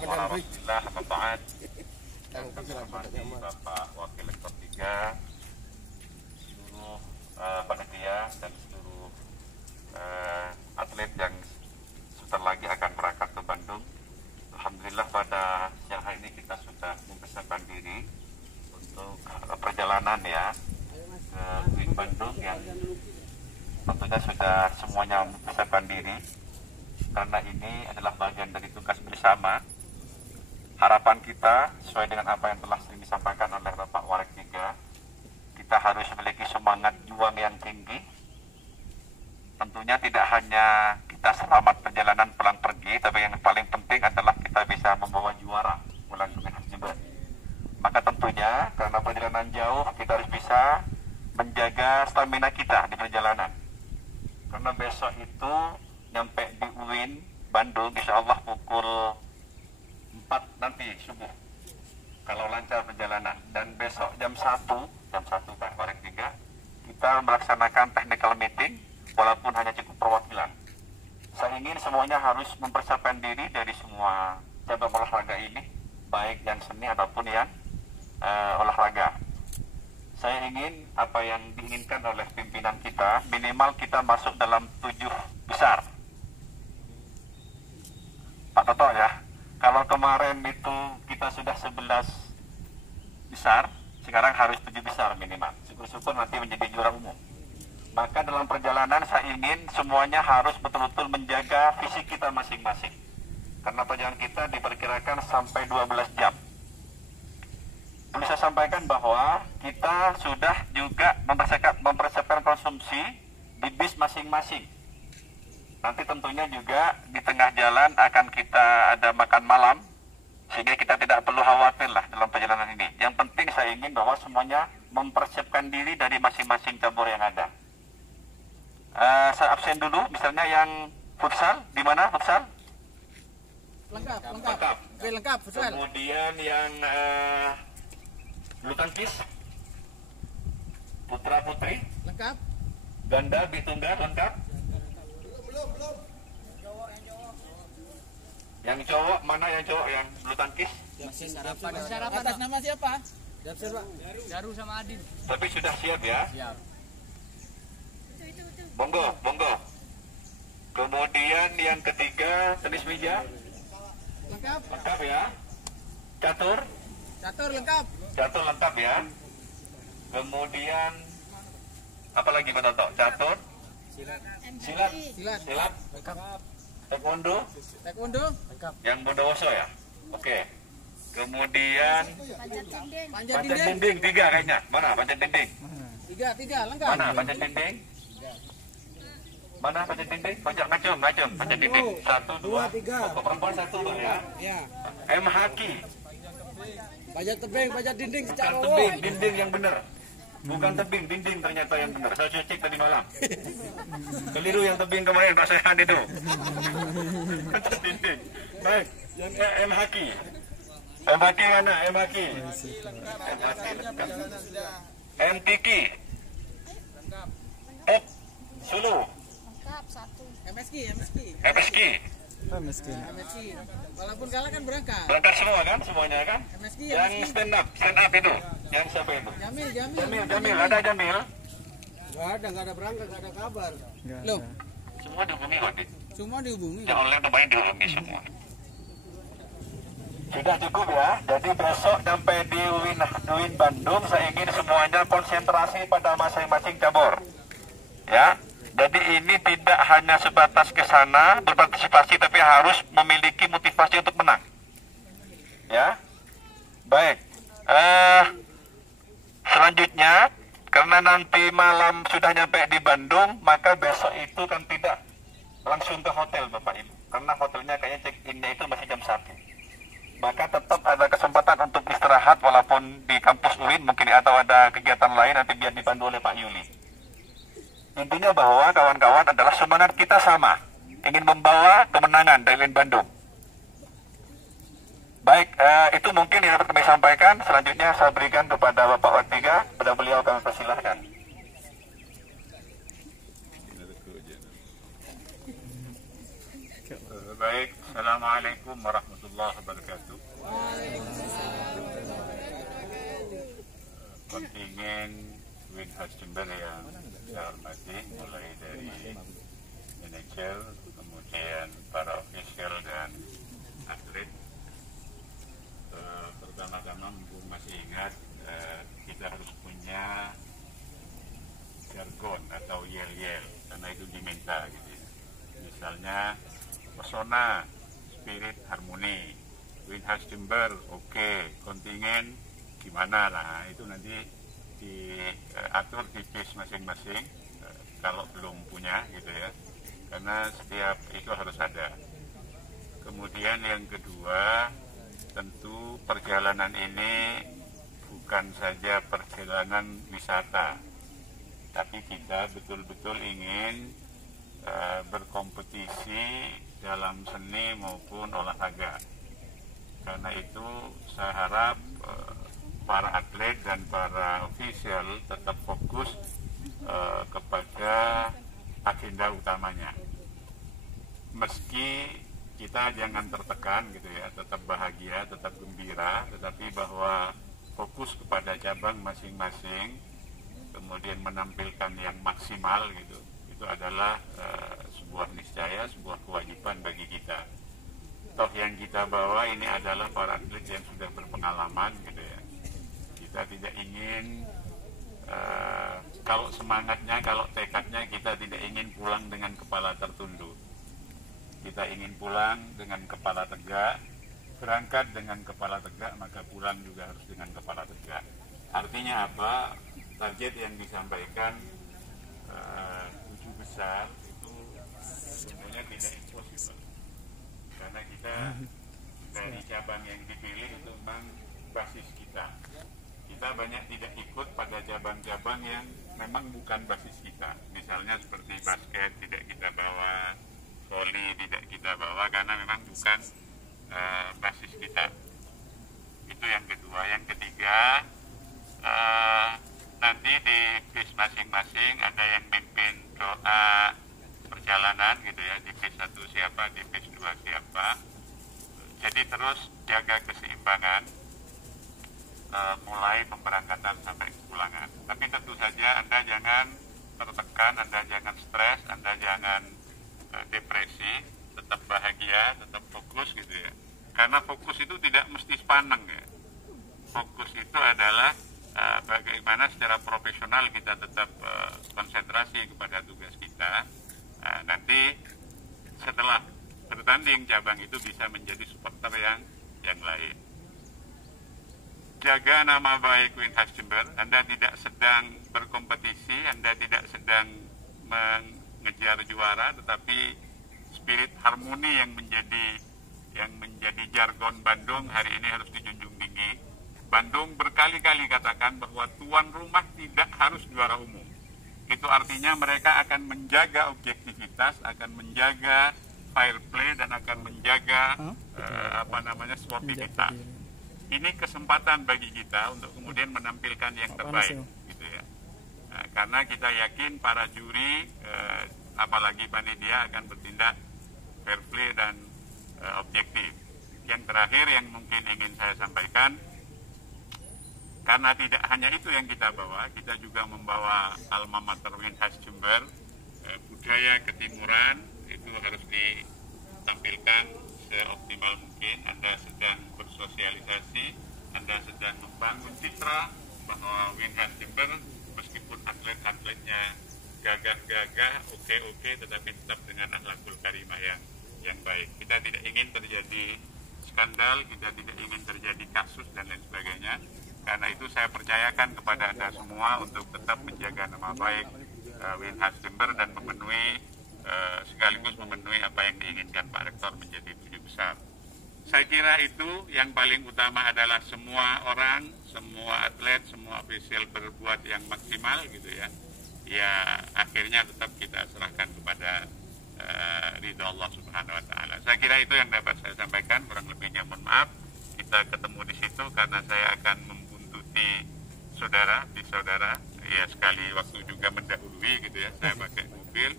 wassalamu ala rasulillah wa ba'd. Yang kami hormati Bapak Wakil Rektor 3, seluruh panitia dan seluruh atlet yang sebentar lagi akan berangkat ke Bandung. Alhamdulillah pada siang hari ini kita sudah mempersiapkan diri untuk perjalanan ya ke Bandung, yang tentunya sudah semuanya mempersiapkan diri karena ini adalah bagian dari tugas bersama. Harapan kita sesuai dengan apa yang telah sering disampaikan oleh Bapak Warek 3, kita harus memiliki semangat juang yang tinggi. Tentunya tidak hanya kita selamat perjalanan pulang pergi, tapi yang paling penting adalah kita bisa membawa juara pulang ke Jember. Maka tentunya karena perjalanan jauh, kita harus bisa menjaga stamina kita di perjalanan. Karena besok itu nyampe di UIN Bandung, insya Allah pukul 4 nanti subuh kalau lancar perjalanan. Dan besok jam 1 Pak Warek 3 kita melaksanakan technical meeting walaupun hanya cukup perwakilan. Saya ingin semuanya harus mempersiapkan diri dari semua cabang olahraga ini, baik yang seni ataupun yang olahraga. Saya ingin apa yang diinginkan oleh pimpinan kita, minimal kita masuk dalam 7 besar. Pak Toto ya, kalau kemarin itu kita sudah 11 besar, sekarang harus 7 besar minimal. Syukur-syukur nanti menjadi juara umum. Maka dalam perjalanan saya ingin semuanya harus betul-betul menjaga fisik kita masing-masing. Karena perjalanan kita diperkirakan sampai 12 jam. Perlu saya sampaikan bahwa kita sudah juga mempersiapkan konsumsi di bis masing-masing. Nanti tentunya juga di tengah jalan akan kita ada makan malam, sehingga kita tidak perlu khawatir lah dalam perjalanan ini. Yang penting saya ingin bahwa semuanya mempersiapkan diri dari masing-masing cabur yang ada. Saya absen dulu, misalnya yang futsal, di mana futsal? Lengkap. Futsal. Kemudian yang bulu tangkis, putra putri, lengkap. Ganda bitunggal lengkap. Belum. Yang cowok mana yang cowok yang bulu tangkis? Sarapan. Atas nama siapa? Jaru sama Adin. Tapi sudah siap ya? Siap. Monggo. Kemudian yang ketiga tenis meja. Lengkap ya. Catur lengkap ya. Kemudian apa lagi Pak Toto? Catur. Silat. Lengkap. Taekwondo lengkap. Yang bondowoso ya. Oke. Kemudian panjat dinding 3 kayaknya. Mana panjat dinding? 3 lengkap. Mana panjat dinding? Panjat ngacung panjat dinding. 1 2 3. Oh, perempuan 1 Bang ya. Iya. Haki. Panjat dinding secara tebing, dinding yang benar. Bukan tebing, dinding ternyata yang benar. Saya cek tadi malam. Keliru yang tebing kemarin Pak Sehan itu. Panjat dinding. Baik, yang Haki. Haki mana? Haki lengkap. Tiki. Sulu. MSK. Walaupun kalah kan berangkat. Berangkat semua kan, semuanya kan? MSK. Yang stand up itu. Yang siapa itu? Jamil. Ada Jamil? Nggak ada berangkat, nggak ada kabar. Loh, semua dihubungi kok. Semua dihubungi. Yang online kemarin dihubungi semua. Sudah cukup ya. Jadi besok sampai di UIN Bandung, saya ingin semuanya konsentrasi pada masing-masing cabur. Ya. Jadi ini tidak hanya sebatas ke sana berpartisipasi, tapi harus memiliki motivasi untuk menang. Ya. Baik. Selanjutnya, karena nanti malam sudah nyampe di Bandung, maka besok itu kan tidak langsung ke hotel Bapak Ibu. Karena hotelnya kayaknya check-in-nya itu masih jam 1. Maka tetap ada kesempatan untuk istirahat walaupun di kampus UIN mungkin, atau ada kegiatan lain nanti biar dipandu oleh Pak Yuli. Intinya bahwa kawan-kawan adalah semangat kita sama, ingin membawa kemenangan dari UIN Bandung. Baik, itu mungkin yang dapat kami sampaikan. Selanjutnya saya berikan kepada Bapak Wartiga, kepada beliau kami persilahkan. Baik, Assalamualaikum warahmatullahi warahmatullahi wabarakatuh. Kontingen Windhoek Jember yang saya hormati, mulai dari manajer, kemudian para ofisial dan atlet. Pertama-tama mumpung masih ingat, kita harus punya jargon atau yel-yel, karena itu diminta gitu ya. Misalnya pesona, spirit, harmoni. Windhoek Jember, oke. Kontingen gimana lah, itu nanti diatur di bis masing-masing kalau belum punya gitu ya, karena setiap itu harus ada. Kemudian yang kedua, tentu perjalanan ini bukan saja perjalanan wisata, tapi kita betul-betul ingin berkompetisi dalam seni maupun olahraga. Karena itu saya harap para atlet dan para ofisial tetap fokus kepada agenda utamanya. Meski kita jangan tertekan gitu ya, tetap bahagia, tetap gembira, tetapi bahwa fokus kepada cabang masing-masing, kemudian menampilkan yang maksimal gitu, itu adalah sebuah niscaya, sebuah kewajiban bagi kita. Toh yang kita bawa ini adalah para atlet yang sudah berpengalaman gitu ya. Kita tidak ingin, kalau semangatnya, kalau tekadnya, kita tidak ingin pulang dengan kepala tertunduk. Kita ingin pulang dengan kepala tegak, berangkat dengan kepala tegak, maka pulang juga harus dengan kepala tegak. Artinya apa? Target yang disampaikan 7 besar itu sebenarnya tidak impossible. Karena kita dari cabang yang dipilih itu memang basis kita. Kita banyak tidak ikut pada cabang-cabang yang memang bukan basis kita. Misalnya seperti basket tidak kita bawa, voli tidak kita bawa karena memang bukan basis kita. Itu yang kedua. Yang ketiga, nanti di bis masing-masing ada yang mimpin doa perjalanan gitu ya. Di bis 1 siapa, di bis 2 siapa. Jadi terus jaga keseimbangan mulai pemberangkatan sampai kepulangan. Tapi tentu saja Anda jangan tertekan, Anda jangan stres, Anda jangan depresi, tetap bahagia, tetap fokus gitu ya. Karena fokus itu tidak mesti sepaneng ya. Fokus itu adalah bagaimana secara profesional kita tetap konsentrasi kepada tugas kita. Nanti setelah bertanding cabang itu bisa menjadi supporter yang lain. Jaga nama baik Windhoek Jember. Anda tidak sedang berkompetisi, Anda tidak sedang mengejar juara, tetapi spirit harmoni yang menjadi jargon Bandung hari ini harus dijunjung tinggi. Bandung berkali-kali katakan bahwa tuan rumah tidak harus juara umum. Itu artinya mereka akan menjaga objektivitas, akan menjaga fair play, dan akan menjaga sportivitas. Ini kesempatan bagi kita untuk kemudian menampilkan yang terbaik, gitu ya. Karena kita yakin para juri, apalagi panitia akan bertindak fair play dan objektif. Yang terakhir yang mungkin ingin saya sampaikan, karena tidak hanya itu yang kita bawa, kita juga membawa alma mater Windhoek Jember, budaya ketimuran itu harus ditampilkan seoptimal mungkin. Anda sedang bersosialisasi, Anda sedang membangun citra bahwa Windhoek Jember meskipun atlet-atletnya gagah-gagah, oke, tetapi tetap dengan akhlakul karimah yang baik. Kita tidak ingin terjadi skandal, kita tidak ingin terjadi kasus dan lain sebagainya. Karena itu saya percayakan kepada Anda semua untuk tetap menjaga nama baik Windhoek Jember dan sekaligus memenuhi apa yang diinginkan Pak Rektor menjadi 7 besar. Saya kira itu yang paling utama adalah semua orang, semua atlet, semua ofisial berbuat yang maksimal gitu ya. Ya akhirnya tetap kita serahkan kepada ridha Allah Subhanahu Wa Taala. Saya kira itu yang dapat saya sampaikan. Kurang lebihnya mohon maaf. Kita ketemu di situ karena saya akan membuntuti saudara. Ya sekali waktu juga mendahului gitu ya. Saya pakai mobil.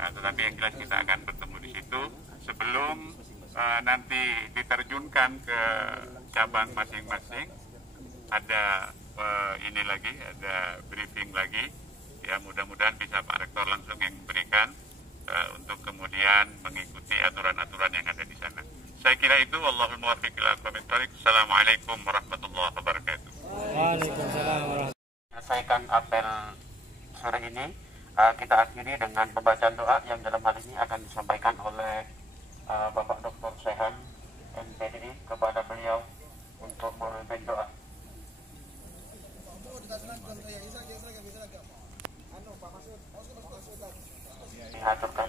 Tetapi yang jelas kita akan bertemu di situ. Sebelum nanti diterjunkan ke cabang masing-masing, ada ini lagi, ada briefing lagi, ya mudah-mudahan bisa Pak Rektor langsung yang memberikan untuk kemudian mengikuti aturan-aturan yang ada di sana. Saya kira itu. Wallahul muwaffiq ila aqwamit thoriq. Assalamualaikum warahmatullahi wabarakatuh. Waalaikumsalam warahmatullahi. Selesaikan apel sore ini, kita akhiri dengan pembacaan doa yang dalam hal ini akan disampaikan oleh Bapak Dr. Sehan MPDI kepada beliau untuk memimpin doa. Diaturkan.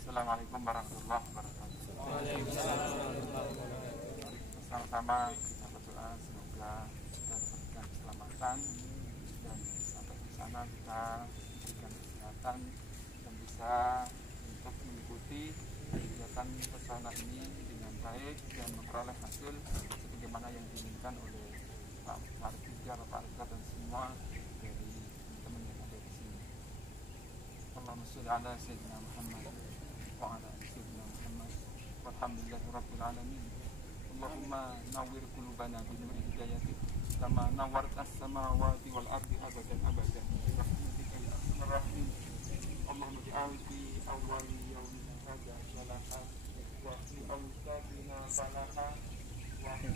Assalamualaikum warahmatullahi wabarakatuh. Bersama-sama kita berdoa semoga kita diberikan keselamatan dan sampai di sana kita diberikan kesehatan dan bisa untuk mengikuti kegiatan pesona ini dengan baik dan memperoleh hasil sebagaimana yang diinginkan oleh Pak Martiga, Pak Rektor dan semua dari teman-teman yang ada di sini. Allahumma sholli ala sayyidina Muhammad wa ala sayyidina Muhammad walhamdulillahi rabbil alamin. Allahumma nawwir qulubana bi nuri hidayatik kama nawwartas samawati wal ardi abadan abadan bi rahmatika ya arhamar rahimin. Allahumma bi'awi fi awwali yawmin hadha salaha wa fi awsadina salaha wa fi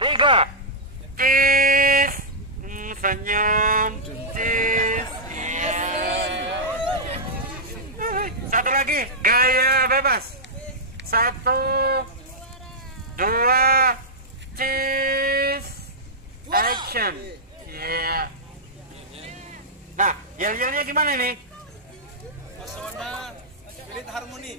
Tiga, cheese, senyum, cheese. Satu lagi, gaya bebas. 1, 2, cheese, action. Yeah. Nah, yel-yelnya gimana nih? Pesona Spirit Harmoni.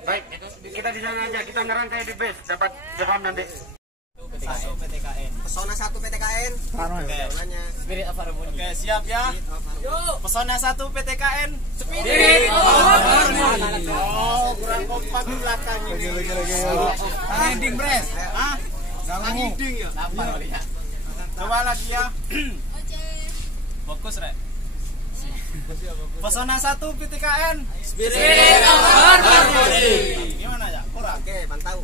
Baik, kita di sana aja, kita ngerangkai di base, dapat jawab nanti. Pesona 1 PTKN. Oke. Spirit of Harmony. Oke, siap ya. Pesona 1 PTKN. Spirit of Harmony. Oh, kurang kompak di belakang ini. Landing press. Hah? Landing ya. Coba lagi ya. Fokus, Rek. Pesona 1 PTKN. Spirit of Harmony. Gimana ya? Kurang. Oke, mantap,